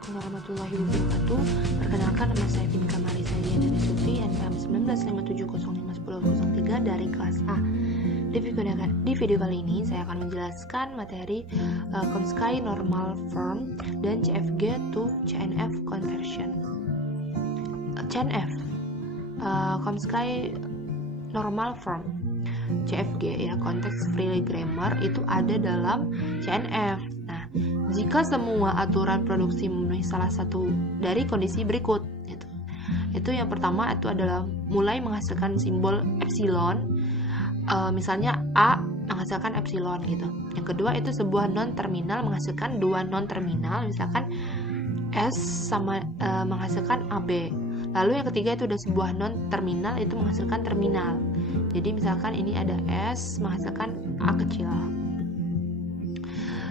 Assalamualaikum warahmatullahi wabarakatuh. Perkenalkan, nama saya Vinka Marisa Diana Sufi, NPM 1957051003 dari kelas A. Di video kali ini saya akan menjelaskan materi COMSCHI Normal Form dan CFG to CNF Conversion. CNF, COMSCHI Normal Form, CFG ya, Context Free Grammar itu ada dalam CNF. Nah, jika semua aturan produksi memenuhi salah satu dari kondisi berikut, itu yang pertama itu adalah mulai menghasilkan simbol epsilon, misalnya A menghasilkan epsilon gitu. Yang kedua itu sebuah non terminal menghasilkan dua non terminal, misalkan S sama menghasilkan AB. Lalu yang ketiga itu ada sebuah non terminal itu menghasilkan terminal. Jadi misalkan ini ada S menghasilkan A kecil.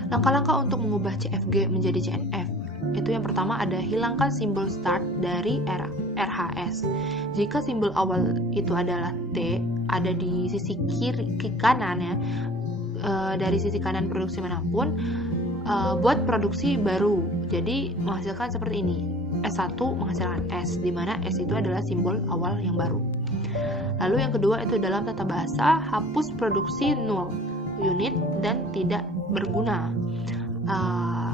Langkah-langkah untuk mengubah CFG menjadi CNF itu yang pertama ada hilangkan simbol start dari RHS. Jika simbol awal itu adalah T, ada di sisi kiri kanan ya, dari sisi kanan produksi manapun, buat produksi baru. Jadi menghasilkan seperti ini. S1 menghasilkan S, di mana S itu adalah simbol awal yang baru. Lalu yang kedua itu dalam tata bahasa, hapus produksi null unit dan tidak berguna.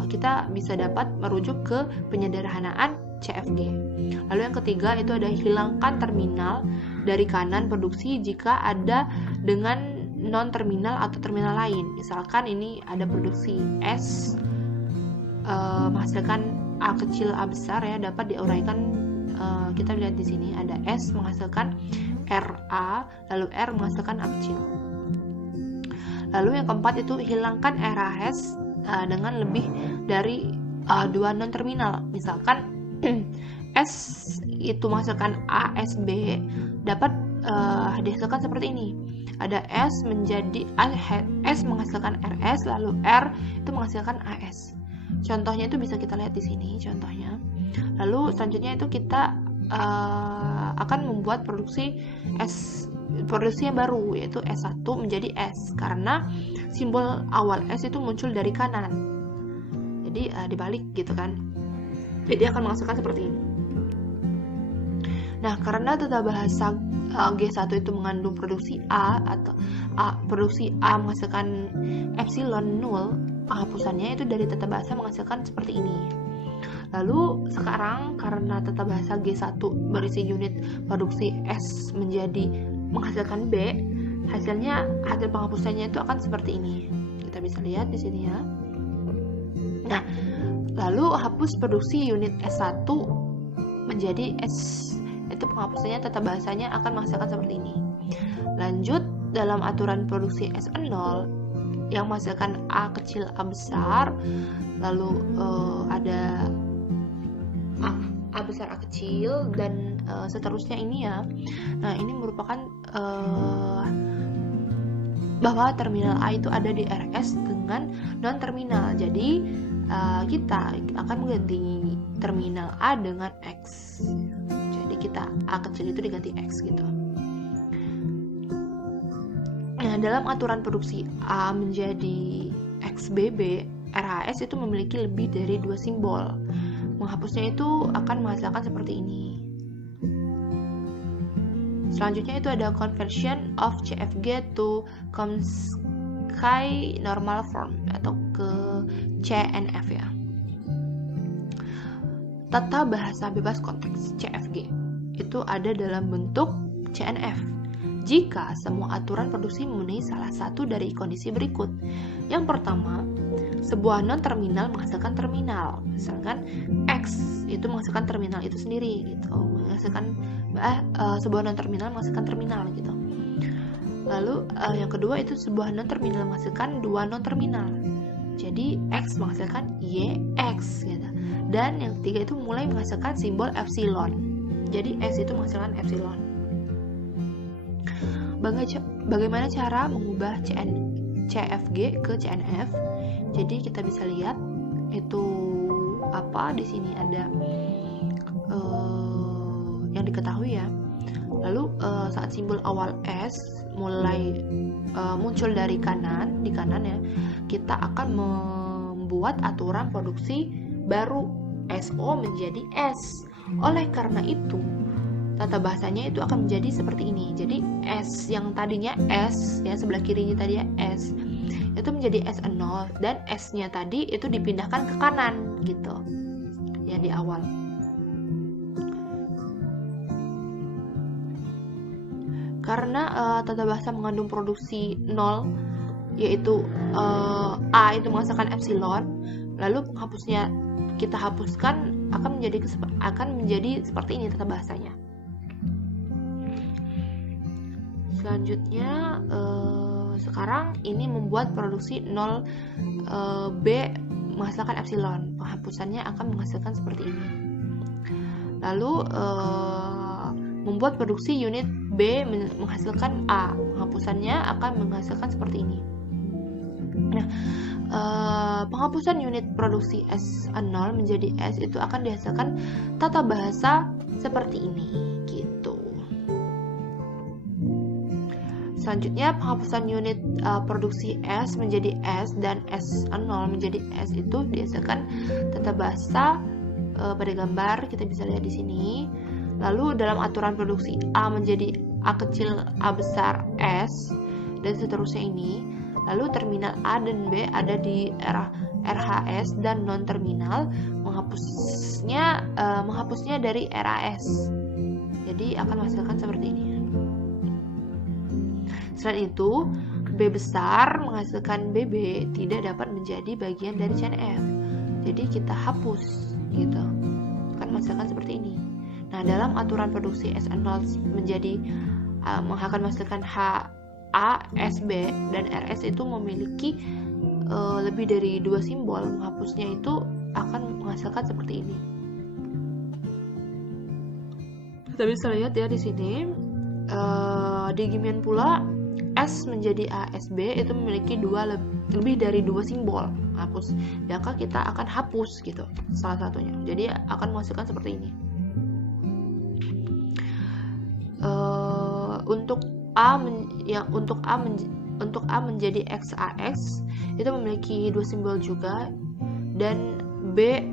Kita bisa dapat merujuk ke penyederhanaan CFG. Lalu yang ketiga itu ada hilangkan terminal dari kanan produksi jika ada dengan non terminal atau terminal lain. Misalkan ini ada produksi S menghasilkan A kecil A besar ya, dapat diuraikan. Kita lihat di sini ada S menghasilkan RA, lalu R menghasilkan A kecil. Lalu yang keempat itu hilangkan RHS dengan lebih dari dua non terminal. Misalkan S itu menghasilkan ASB, dapat dihasilkan seperti ini. Ada S menjadi S menghasilkan RS, lalu R itu menghasilkan AS. Contohnya itu bisa kita lihat di sini contohnya. Lalu selanjutnya itu kita akan membuat produksi yang baru, yaitu S1 menjadi S, karena simbol awal S itu muncul dari kanan, jadi dibalik gitu kan, jadi akan menghasilkan seperti ini. Nah, karena tata bahasa G1 itu mengandung produksi A atau produksi A menghasilkan epsilon null, penghapusannya itu dari tata bahasa menghasilkan seperti ini. Lalu sekarang karena tata bahasa G1 berisi unit produksi S menjadi menghasilkan B, hasil penghapusannya itu akan seperti ini. Kita bisa lihat di sini ya. Nah, lalu hapus produksi unit S1 menjadi S, itu penghapusannya tata bahasanya akan menghasilkan seperti ini. Lanjut, dalam aturan produksi S0 yang menghasilkan A kecil A besar, lalu ada A besar A kecil dan seterusnya ini ya. Nah, ini merupakan bahwa terminal A itu ada di RS dengan non terminal. Jadi kita akan mengganti terminal A dengan X. Jadi kita A kecil itu diganti X gitu. Nah, dalam aturan produksi A menjadi XBB, RHS itu memiliki lebih dari dua simbol. Menghapusnya itu akan menghasilkan seperti ini. Selanjutnya itu ada conversion of CFG to COMSCHI Normal Form atau ke CNF ya. Tata bahasa bebas konteks CFG itu ada dalam bentuk CNF jika semua aturan produksi memenuhi salah satu dari kondisi berikut. Yang pertama, sebuah non terminal menghasilkan terminal. Misalkan X itu menghasilkan terminal itu sendiri gitu. Menghasilkan sebuah non terminal menghasilkan terminal gitu. Lalu yang kedua itu sebuah non terminal menghasilkan dua non terminal. Jadi X menghasilkan YX gitu. Dan yang ketiga itu mulai menghasilkan simbol epsilon. Jadi S itu menghasilkan epsilon. Bagaimana cara mengubah CFG ke CNF? Jadi kita bisa lihat itu apa di sini ada yang diketahui ya. Lalu saat simbol awal S mulai muncul dari kanan, di kanan ya, kita akan membuat aturan produksi baru SO menjadi S. Oleh karena itu, tata bahasanya itu akan menjadi seperti ini. Jadi S yang tadinya S, ya sebelah kirinya tadi ya S, itu menjadi S0, dan S-nya tadi itu dipindahkan ke kanan gitu, yang di awal. Karena tata bahasa mengandung produksi 0, yaitu A itu menghasilkan epsilon, lalu penghapusnya kita hapuskan akan menjadi seperti ini tata bahasanya. Selanjutnya sekarang ini membuat produksi 0 B menghasilkan epsilon, penghapusannya akan menghasilkan seperti ini. Lalu membuat produksi unit B menghasilkan A, penghapusannya akan menghasilkan seperti ini. Nah, penghapusan unit produksi S0 menjadi S itu akan dihasilkan tata bahasa seperti ini gitu. Selanjutnya penghapusan unit produksi S menjadi S dan S0 menjadi S itu dihasilkan tata bahasa pada gambar kita bisa lihat di sini. Lalu dalam aturan produksi A menjadi A kecil A besar S dan seterusnya ini. Lalu terminal A dan B ada di RHS dan non terminal, menghapusnya dari RAS. Jadi akan menghasilkan seperti ini. Selain itu, B besar menghasilkan BB tidak dapat menjadi bagian dari CNF. Jadi kita hapus gitu. Akan menghasilkan seperti ini. Nah, dalam aturan produksi S0 menjadi akan menghasilkan HA, SB dan RS itu memiliki lebih dari 2 simbol. Menghapusnya itu akan menghasilkan seperti ini. Kita bisa lihat ya di sini. Demikian pula S menjadi ASB itu memiliki lebih dari 2 simbol hapus, maka kita akan hapus gitu salah satunya, jadi akan menghasilkan seperti ini. Untuk A menjadi XAX itu memiliki 2 simbol juga, dan B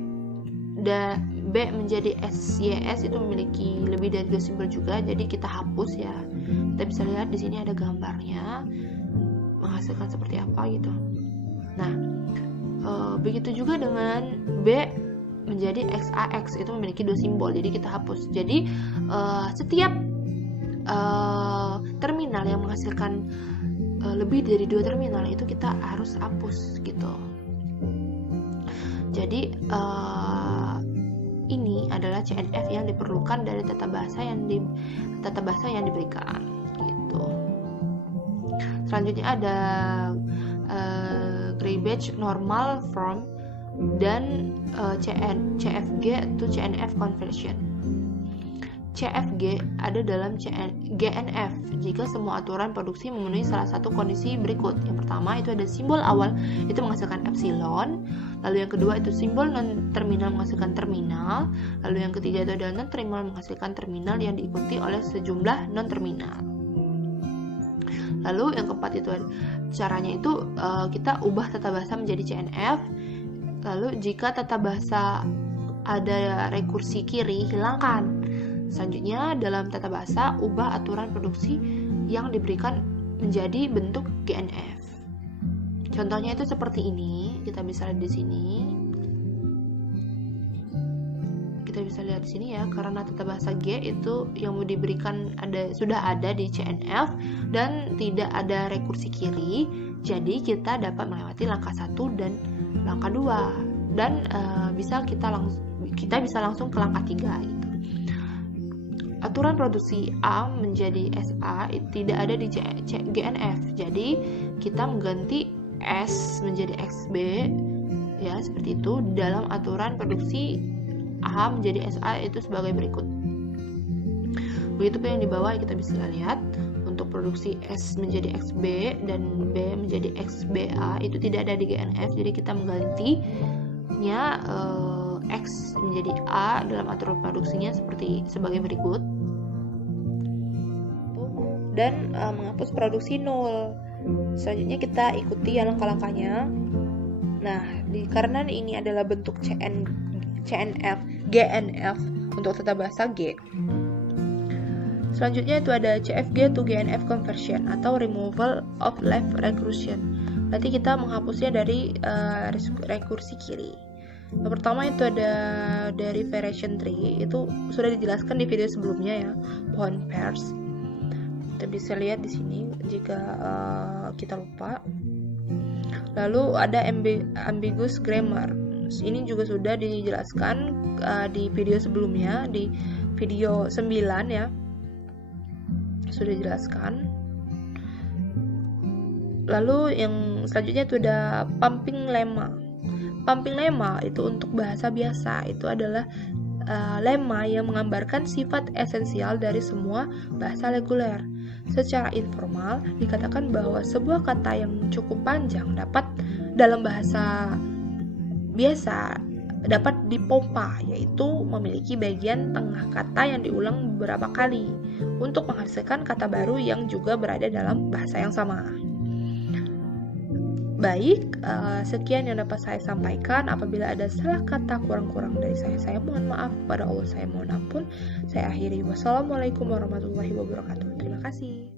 menjadi SYS itu memiliki lebih dari 2 simbol juga, jadi kita hapus ya. Kita bisa lihat di sini ada gambarnya menghasilkan seperti apa gitu. Nah, begitu juga dengan B menjadi XAX itu memiliki 2 simbol, jadi kita hapus. Jadi setiap terminal yang menghasilkan lebih dari 2 terminal itu kita harus hapus gitu. Jadi ini adalah CNF yang diperlukan dari tata bahasa yang diberikan gitu. Selanjutnya ada Gray-Batch normal form dan CFG to CNF conversion. CFG ada dalam GNF jika semua aturan produksi memenuhi salah satu kondisi berikut. Yang pertama itu ada simbol awal itu menghasilkan epsilon, lalu yang kedua itu simbol non terminal menghasilkan terminal, lalu yang ketiga itu adalah non terminal menghasilkan terminal yang diikuti oleh sejumlah non terminal. Lalu yang keempat itu caranya itu kita ubah tata bahasa menjadi CNF. Lalu jika tata bahasa ada rekursi kiri, hilangkan. Selanjutnya dalam tata bahasa ubah aturan produksi yang diberikan menjadi bentuk GNF. Contohnya itu seperti ini, kita bisa lihat di sini. Kita bisa lihat di sini ya, karena tata bahasa G itu yang mau diberikan sudah ada di CNF dan tidak ada rekursi kiri, jadi kita dapat melewati langkah 1 dan langkah 2 dan kita bisa langsung ke langkah 3 gitu. Aturan produksi A menjadi SA tidak ada di GNF, jadi kita mengganti S menjadi XB ya seperti itu. Dalam aturan produksi A menjadi SA itu sebagai berikut. Begitupun yang di bawah kita bisa lihat untuk produksi S menjadi XB dan B menjadi XBA itu tidak ada di GNF, jadi kita menggantinya X menjadi A dalam aturan produksinya sebagai berikut, dan menghapus produksi 0. Selanjutnya kita ikuti ya langkah-langkahnya. Nah, karena ini adalah bentuk CNF, GNF untuk tata bahasa G. Selanjutnya itu ada CFG to GNF conversion atau removal of left recursion. Berarti kita menghapusnya dari rekursi kiri. Yang pertama itu ada derivation tree, itu sudah dijelaskan di video sebelumnya ya, pohon pairs. Kita bisa lihat di sini jika kita lupa. Lalu ada ambiguous grammar. Ini juga sudah dijelaskan di video sebelumnya, di video 9 ya. Sudah dijelaskan. Lalu yang selanjutnya itu ada pumping lemma. Pumping lemma itu untuk bahasa biasa, itu adalah lemma yang menggambarkan sifat esensial dari semua bahasa reguler. Secara informal dikatakan bahwa sebuah kata yang cukup panjang dapat dalam bahasa biasa dapat dipompa, yaitu memiliki bagian tengah kata yang diulang beberapa kali untuk menghasilkan kata baru yang juga berada dalam bahasa yang sama. Baik, sekian yang dapat saya sampaikan. Apabila ada salah kata kurang-kurang dari saya mohon maaf. Kepada Allah saya mohon ampun. Saya akhiri. Wassalamualaikum warahmatullahi wabarakatuh. Terima kasih.